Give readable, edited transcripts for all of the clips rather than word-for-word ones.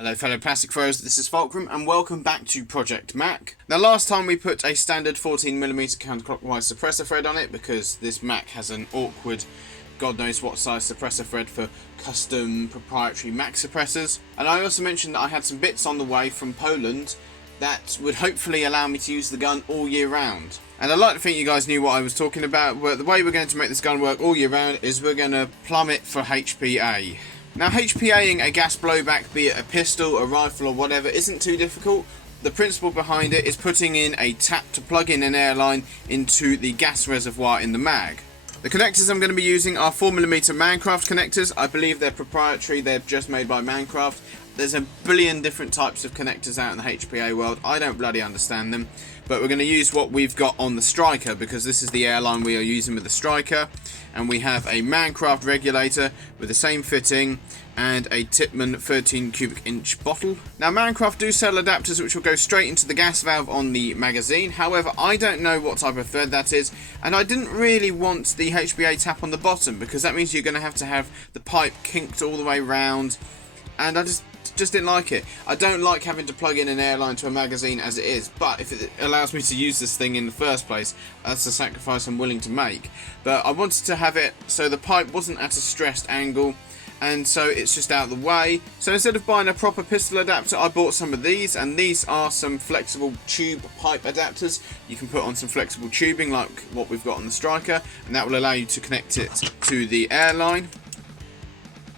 Hello fellow plastic throwers, this is Fulcrum and welcome back to Project Mac. Now last time we put a standard 14mm counterclockwise suppressor thread on it because this Mac has an awkward God knows what size suppressor thread for custom proprietary Mac suppressors. And I also mentioned that I had some bits on the way from Poland that would hopefully allow me to use the gun all year round. And I'd like to think you guys knew what I was talking about, but the way we're going to make this gun work all year round is we're going to plumb it for HPA. Now HPAing a gas blowback, be it a pistol, a rifle or whatever, isn't too difficult. The principle behind it is putting in a tap to plug in an airline into the gas reservoir in the mag. The connectors I'm going to be using are 4mm Mancraft connectors. I believe they're proprietary, they're just made by Mancraft. There's a billion different types of connectors out in the HPA world. I don't bloody understand them. But we're going to use what we've got on the Striker because this is the airline we are using with the Striker. And we have a Mancraft regulator with the same fitting and a Tipman 13 cubic inch bottle. Now Mancraft do sell adapters which will go straight into the gas valve on the magazine. However, I don't know what type of thread that is, and I didn't really want the HPA tap on the bottom because that means you're going to have the pipe kinked all the way round, and I just didn't like it. I don't like having to plug in an airline to a magazine as it is, but if it allows me to use this thing in the first place, that's a sacrifice I'm willing to make. But I wanted to have it so the pipe wasn't at a stressed angle, and so it's just out of the way. So instead of buying a proper pistol adapter, I bought some of these, and these are some flexible tube pipe adapters. You can put on some flexible tubing like what we've got on the Striker, and that will allow you to connect it to the airline.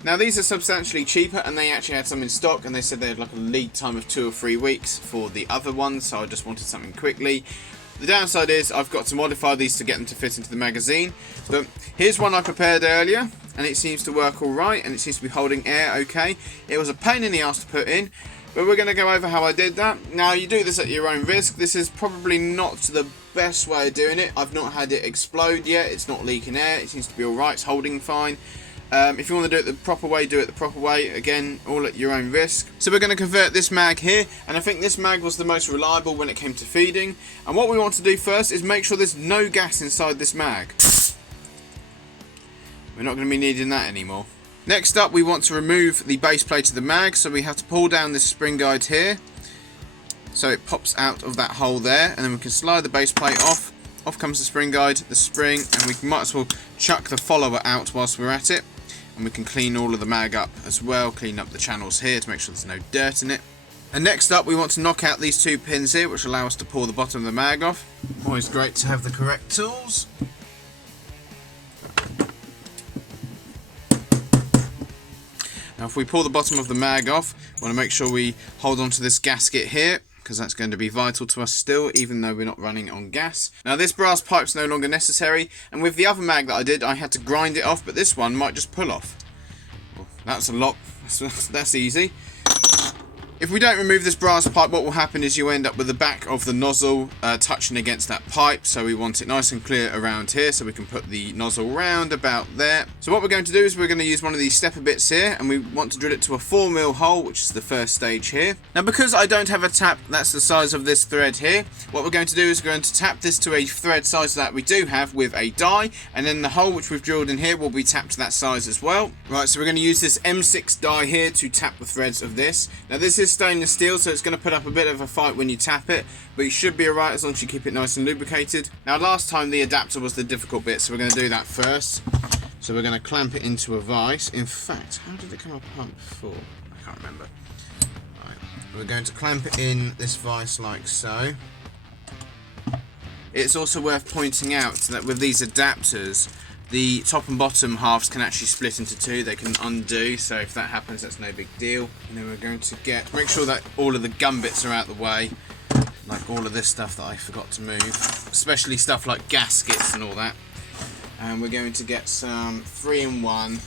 Now these are substantially cheaper, and they actually had some in stock, and they said they had like a lead time of 2 or 3 weeks for the other ones, so I just wanted something quickly. The downside is I've got to modify these to get them to fit into the magazine, but here's one I prepared earlier, and it seems to work alright, and it seems to be holding air okay. It was a pain in the ass to put in, but we're going to go over how I did that. Now you do this at your own risk. This is probably not the best way of doing it. I've not had it explode yet, it's not leaking air, it seems to be alright, it's holding fine. If you want to do it the proper way, do it the proper way. Again, all at your own risk. So we're going to convert this mag here, and I think this mag was the most reliable when it came to feeding. And what we want to do first is make sure there's no gas inside this mag. We're not going to be needing that anymore. Next up, we want to remove the base plate of the mag, so we have to pull down this spring guide here, so it pops out of that hole there, and then we can slide the base plate off. Off comes the spring guide, the spring, and we might as well chuck the follower out whilst we're at it. And we can clean all of the mag up as well, clean up the channels here to make sure there's no dirt in it. And next up we want to knock out these 2 pins here, which allow us to pull the bottom of the mag off. Always great to have the correct tools. Now if we pull the bottom of the mag off, we want to make sure we hold on to this gasket here, because that's going to be vital to us still, even though we're not running on gas. Now this brass pipe's no longer necessary, and with the other mag that I did, I had to grind it off, but this one might just pull off. Well, that's a lot, that's easy. If we don't remove this brass pipe, what will happen is you end up with the back of the nozzle touching against that pipe, so we want it nice and clear around here, so we can put the nozzle round about there. So what we're going to do is we're going to use one of these stepper bits here, and we want to drill it to a 4mm hole, which is the first stage here. Now because I don't have a tap that's the size of this thread here, what we're going to do is we're going to tap this to a thread size that we do have with a die, and then the hole which we've drilled in here will be tapped to that size as well. Right, so we're going to use this M6 die here to tap the threads of this. Now this is stainless steel, so it's going to put up a bit of a fight when you tap it, but you should be alright as long as you keep it nice and lubricated. Now last time the adapter was the difficult bit, so we're going to do that first. So we're going to clamp it into a vise. In fact, how did it come apart before? I can't remember. Right. We're going to clamp it in this vise like so. It's also worth pointing out that with these adapters, the top and bottom halves can actually split into 2. They can undo, so if that happens, that's no big deal. And then we're going to make sure that all of the gun bits are out of the way, like all of this stuff that I forgot to move, especially stuff like gaskets and all that. And we're going to get some 3-in-1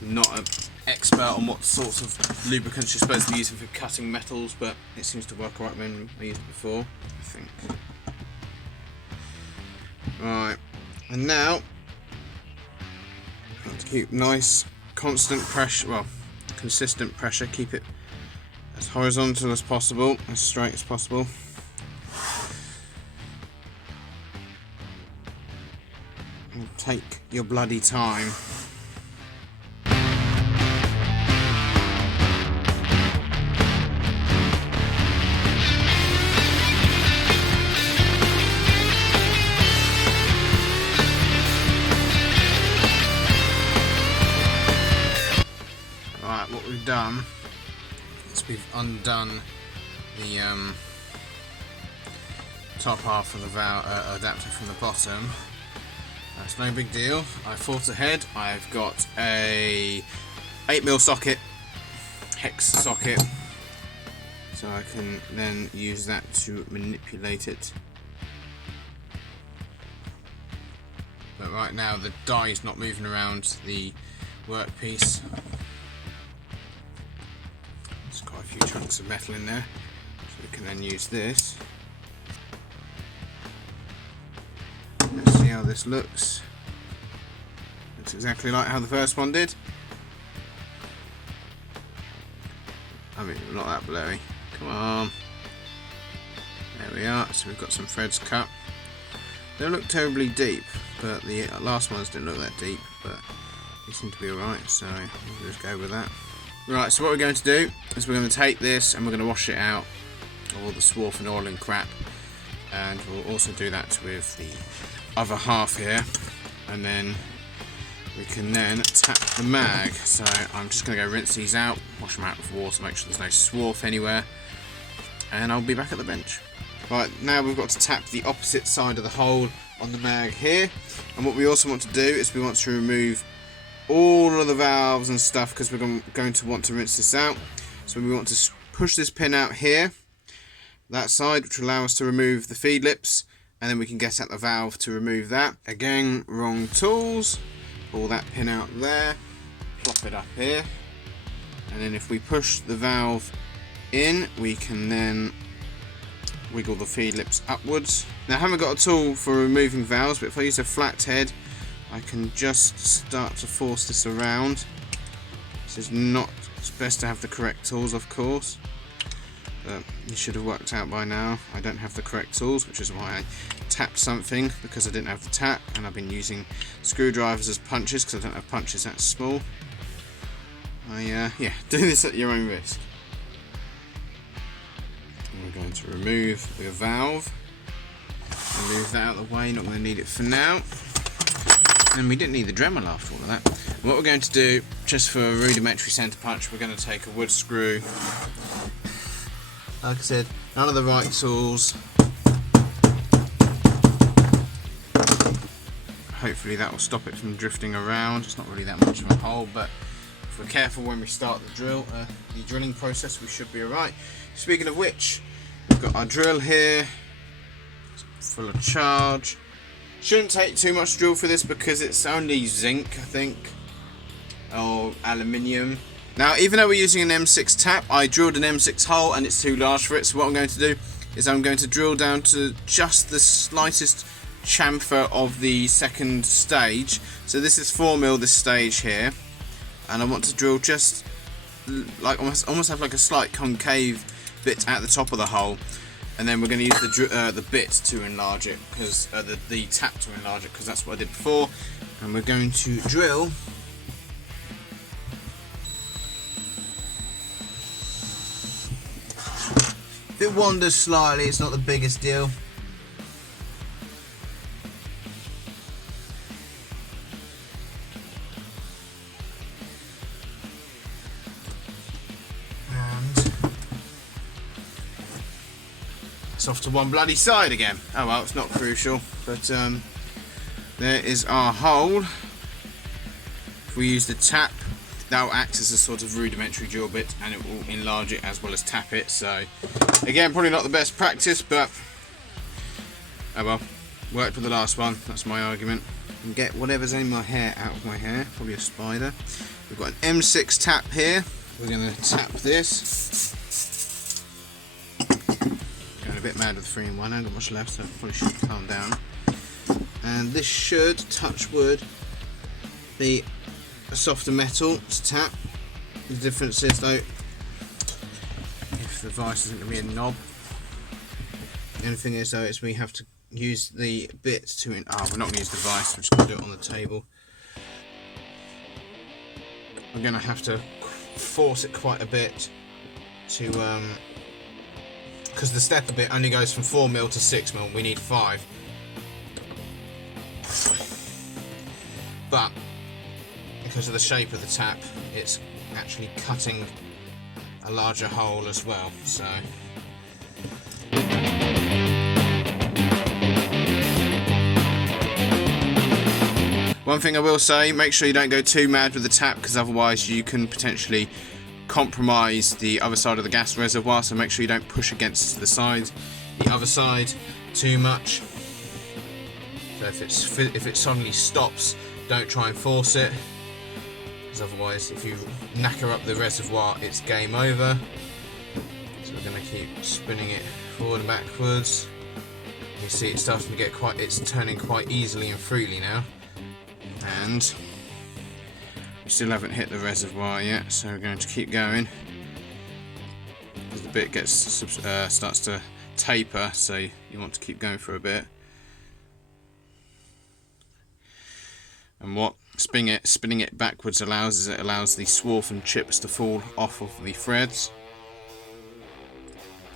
not an expert on what sorts of lubricants you're supposed to be using for cutting metals, but it seems to work alright when I used it before, I think. Right, and now I have to keep nice constant pressure, well, consistent pressure, keep it as horizontal as possible, as straight as possible. And take your bloody time. Right, what we've done is we've undone the top half of the valve adapter from the bottom. That's no big deal. I thought ahead. I've got a 8mm socket, hex socket, so I can then use that to manipulate it. But right now the die is not moving around the workpiece. There's quite a few chunks of metal in there, so we can then use this. Let's see how this looks. Looks exactly like how the first one did. I mean, not that blurry. Come on. There we are. So we've got some threads cut. They don't look terribly deep, but the last ones didn't look that deep, but they seem to be alright, so we'll just go with that. Right, so what we're going to do is we're going to take this and we're going to wash it out of all the swarf and oil and crap, and we'll also do that with the other half here, and then we can then tap the mag. So I'm just going to go rinse these out, wash them out with water, make sure there's no swarf anywhere, and I'll be back at the bench. Right, now we've got to tap the opposite side of the hole on the mag here, and what we also want to do is we want to remove all of the valves and stuff, because we're going to want to rinse this out. So we want to push this pin out here, that side, which will allow us to remove the feed lips, and then we can get at the valve to remove that. Again, wrong tools. Pull that pin out there, plop it up here, and then if we push the valve in, we can then wiggle the feed lips upwards. Now I haven't got a tool for removing valves, but if I use a flat head, I can just start to force this around. This is not, it's best to have the correct tools, of course. But you should have worked out by now I don't have the correct tools, which is why I tapped something, because I didn't have the tap, and I've been using screwdrivers as punches because I don't have punches that small. Yeah, do this at your own risk. And we're going to remove the valve, move that out of the way, not going to need it for now. And we didn't need the Dremel after all of that. And what we're going to do, just for a rudimentary centre punch, we're going to take a wood screw. Like I said, none of the right tools. Hopefully that will stop it from drifting around. It's not really that much of a hole, but if we're careful when we start the drilling process, we should be alright. Speaking of which, we've got our drill here, full of charge. Shouldn't take too much drill for this because it's only zinc, I think, or aluminium. Now, even though we're using an M6 tap, I drilled an M6 hole and it's too large for it. So what I'm going to do is I'm going to drill down to just the slightest chamfer of the second stage. So this is 4mm, this stage here, and I want to drill just like almost have like a slight concave bit at the top of the hole, and then we're going to use the bit to enlarge it, because the tap to enlarge it, because that's what I did before. And we're going to drill if it wanders slightly, it's not the biggest deal. And it's off to one bloody side again. Oh well, it's not crucial, but there is our hole. If we use the tap, that will act as a sort of rudimentary drill bit, and it will enlarge it as well as tap it. So again, probably not the best practice, but oh well, worked with the last one. That's my argument. And get whatever's in my hair out of my hair, probably a spider. We've got an M6 tap here. We're going to tap this. Going a bit mad with 3-in-1, I haven't got much left, so I probably should calm down. And this should, touch wood, be a softer metal to tap. The difference is though, if the vise isn't going to be a knob, the only thing is though, is we have to use the bit to, we're not going to use the vise, we're just going to do it on the table. I'm going to have to force it quite a bit to, because the stepper bit only goes from 4mm to 6mm, we need 5. But because of the shape of the tap, it's actually cutting a larger hole as well, so one thing I will say, make sure you don't go too mad with the tap, because otherwise you can potentially compromise the other side of the gas reservoir, so make sure you don't push against the other side too much. So if it suddenly stops, don't try and force it, because otherwise if you knacker up the reservoir, it's game over. So we're going to keep spinning it forward and backwards. You see it's starting to get it's turning quite easily and freely now. And we still haven't hit the reservoir yet, so we're going to keep going. As the bit starts to taper, so you want to keep going for a bit. And what spinning it backwards allows is it allows the swarf and chips to fall off of the threads.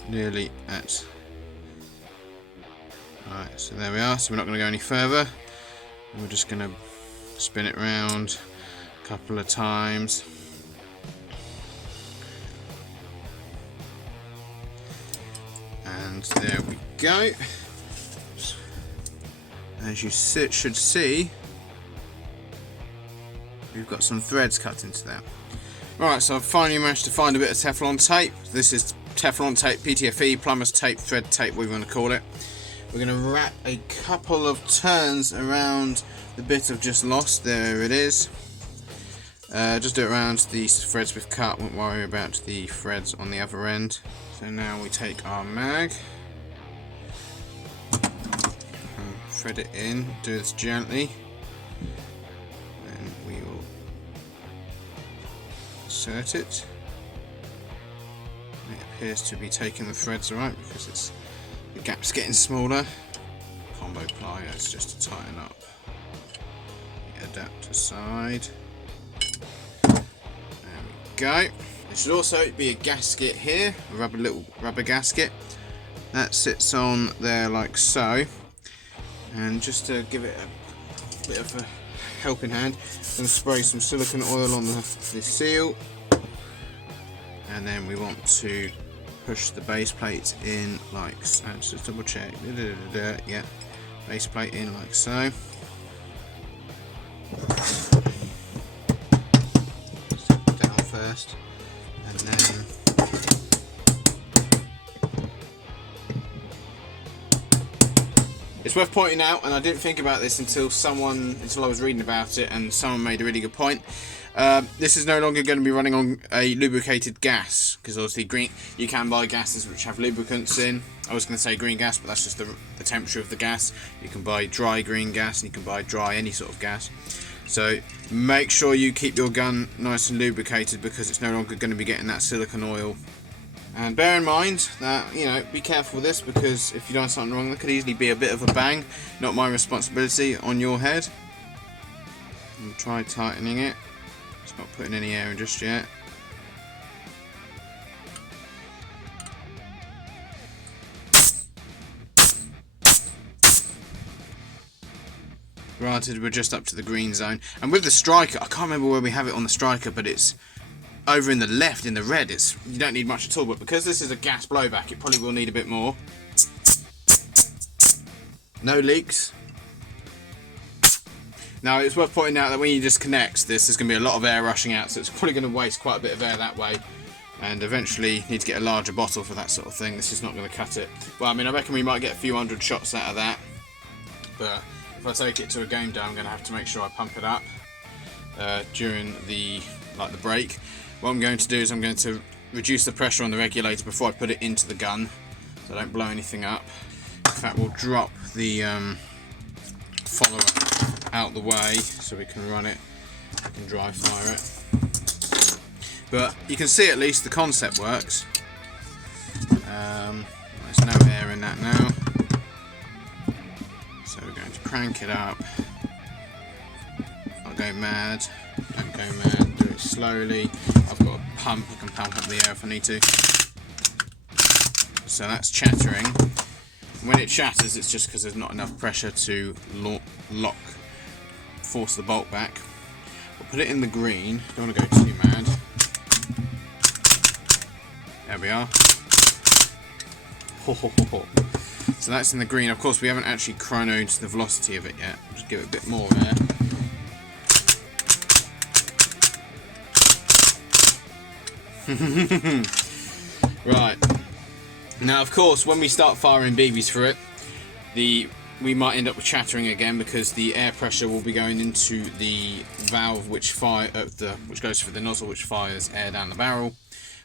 Nearly at. Alright, so there we are. So we're not going to go any further. We're just going to spin it round a couple of times. And there we go. As you should see, we've got some threads cut into there. Right, so I've finally managed to find a bit of Teflon tape. This is Teflon tape, PTFE, plumber's tape, thread tape, whatever you want to call it. We're going to wrap a couple of turns around the bit I've just lost. There it is. Just do it around the threads we've cut, won't worry about the threads on the other end. So now we take our mag and thread it in, do this gently, and we will insert it. It appears to be taking the threads alright because the gap's getting smaller. Combo pliers just to tighten up the adapter side. There we go. There should also be a gasket here, a little rubber gasket that sits on there like so. And just to give it a bit of a helping hand, I'm going to spray some silicone oil on the seal, and then we want to push the base plate in like so. Just double check. Yeah, base plate in like so. Down first, and then it's worth pointing out, and I didn't think about this until I was reading about it, and someone made a really good point. This is no longer going to be running on a lubricated gas, because obviously you can buy gases which have lubricants in. I was going to say green gas, but that's just the temperature of the gas. You can buy dry green gas, and you can buy dry any sort of gas. So make sure you keep your gun nice and lubricated, because it's no longer going to be getting that silicone oil. And bear in mind that, you know, be careful with this, because if you've done something wrong, there could easily be a bit of a bang. Not my responsibility, on your head. And try tightening it. It's not putting any air in just yet. Granted, we're just up to the green zone. And with the striker, I can't remember where we have it on the striker, but it's over in the left, in the red. You don't need much at all, but because this is a gas blowback, it probably will need a bit more. No leaks. Now, it's worth pointing out that when you disconnect this, there's going to be a lot of air rushing out, so it's probably going to waste quite a bit of air that way. And eventually, you need to get a larger bottle for that sort of thing. This is not going to cut it. Well, I mean, I reckon we might get a few hundred shots out of that. But if I take it to a game day, I'm going to have to make sure I pump it up during the break. What I'm going to do is I'm going to reduce the pressure on the regulator before I put it into the gun, so I don't blow anything up. In fact, we'll drop the follower out the way so we can run it, we can dry fire it. But you can see at least the concept works. There's no air in that now, so we're going to crank it up. I'll go mad, don't go mad, do it slowly. I've got a pump, I can pump up the air if I need to. So that's chattering. When it chatters, it's just because there's not enough pressure to force the bolt back. We'll put it in the green, don't want to go too mad. There we are. So that's in the green. Of course, we haven't actually chronoed the velocity of it yet. Just give it a bit more there. Right. Now, of course, when we start firing BBs through it, we might end up with chattering again because the air pressure will be going into the valve which goes through the nozzle, which fires air down the barrel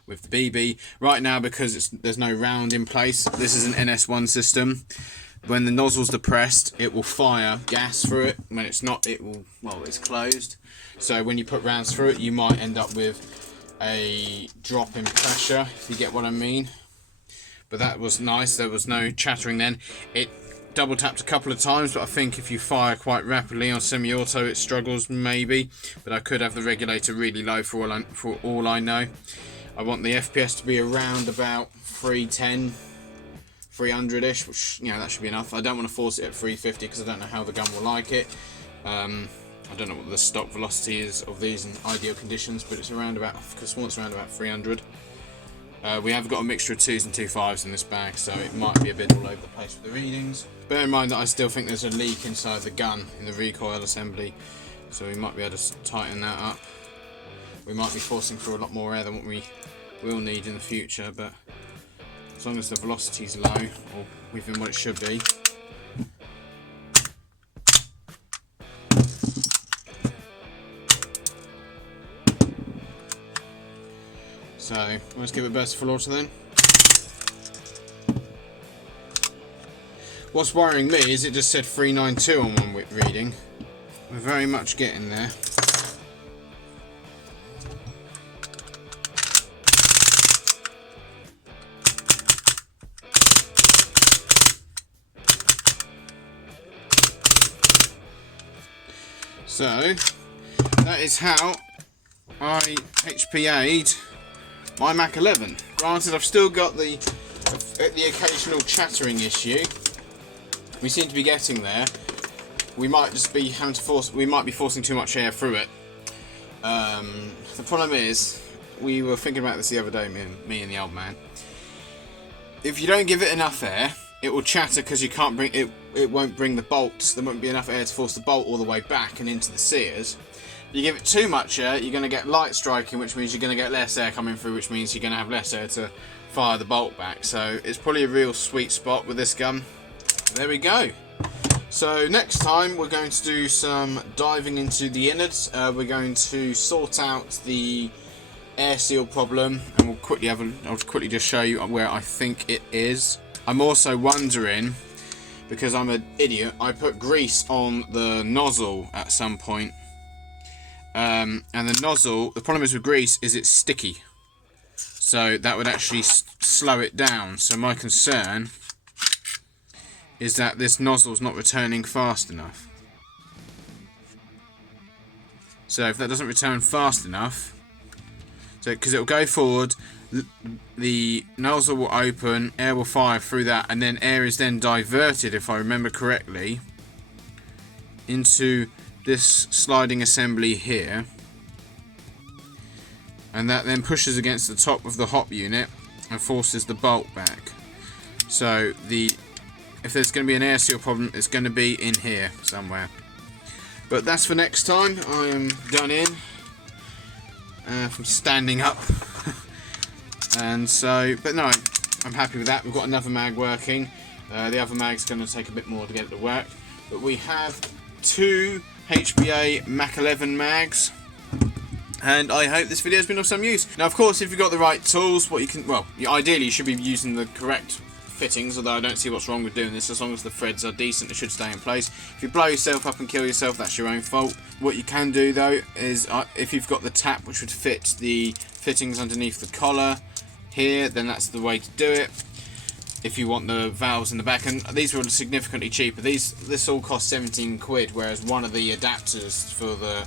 with the BB. Right now, because there's no round in place, this is an NS1 system. When the nozzle's depressed, it will fire gas through it. When it's not, it's closed. So when you put rounds through it, you might end up with a drop in pressure, if you get what I mean. But that was nice, there was no chattering then. It double tapped a couple of times, but I think if you fire quite rapidly on semi-auto it struggles maybe. But I could have the regulator really low for all I know. I want the FPS to be around about 310, 300-ish, which, that should be enough. I don't want to force it at 350 because I don't know how the gun will like it. I don't know what the stock velocity is of these in ideal conditions, but it's around about, because it's around about 300. We have got a mixture of 2s and 2.5s in this bag, so it might be a bit all over the place with the readings. Bear in mind that I still think there's a leak inside the gun in the recoil assembly, so we might be able to tighten that up. We might be forcing through a lot more air than what we will need in the future, but as long as the velocity is low, or within what it should be. So, let's give it a burst of full auto then. What's worrying me is it just said 392 on one reading. We're very much getting there. So, that is how I HPA'd my MAC-11. Granted, I've still got the occasional chattering issue. We seem to be getting there. We might just be having to we might be forcing too much air through it. The problem is, we were thinking about this the other day, me and the old man. If you don't give it enough air, it will chatter because you can't bring it. It won't bring the bolts. There won't be enough air to force the bolt all the way back and into the sears. You give it too much air, you're going to get light striking, which means you're going to get less air coming through, which means you're going to have less air to fire the bolt back. So it's probably a real sweet spot with this gun. There we go. So next time we're going to do some diving into the innards. We're going to sort out the air seal problem, and we'll quickly I'll quickly just show you where I think it is. I'm also wondering, because I'm an idiot, I put grease on the nozzle at some point. And the nozzle, the problem is with grease is it's sticky, so that would actually slow it down. So my concern is that this nozzle's not returning fast enough. So if that doesn't return fast enough, so because it'll go forward, the nozzle will open, air will fire through that, and then air is then diverted, if I remember correctly, into this sliding assembly here, and that then pushes against the top of the hop unit and forces the bolt back. So if there's going to be an air seal problem, it's going to be in here somewhere. But that's for next time. I am done in from standing up. And so, but no, I'm happy with that. We've got another mag working. The other mag's going to take a bit more to get it to work. But we have 2 HPA MAC-11 mags, and I hope this video has been of some use. Now, of course, if you've got the right tools, ideally you should be using the correct fittings, although I don't see what's wrong with doing this. As long as the threads are decent, it should stay in place. If you blow yourself up and kill yourself, that's your own fault. What you can do though is, if you've got the tap which would fit the fittings underneath the collar here, then that's the way to do it. If you want the valves in the back, and these were significantly cheaper. This all cost 17 quid, whereas one of the adapters for the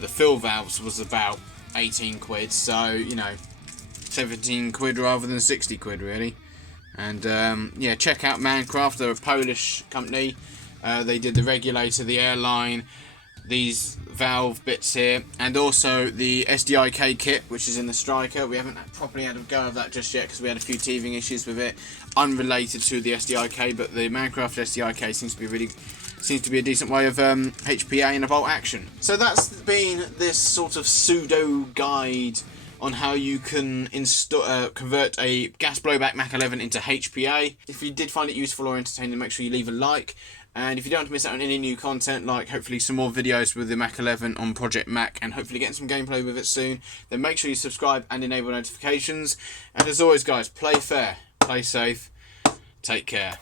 the fill valves was about 18 quid, so you know, 17 quid rather than 60 quid really. And yeah, check out Mancraft. They're a Polish company. They did the regulator, the airline, these valve bits here, and also the SDIK kit, which is in the Striker. We haven't properly had a go of that just yet because we had a few teething issues with it, unrelated to the SDIK. But the Mancraft SDIK seems to be a decent way of HPA and a bolt action. So that's been this sort of pseudo guide on how you can convert a gas blowback MAC-11 into HPA. If you did find it useful or entertaining, make sure you leave a like. And if you don't want to miss out on any new content, like hopefully some more videos with the MAC-11 on Project Mac, and hopefully getting some gameplay with it soon, then make sure you subscribe and enable notifications. And as always guys, play fair, play safe, take care.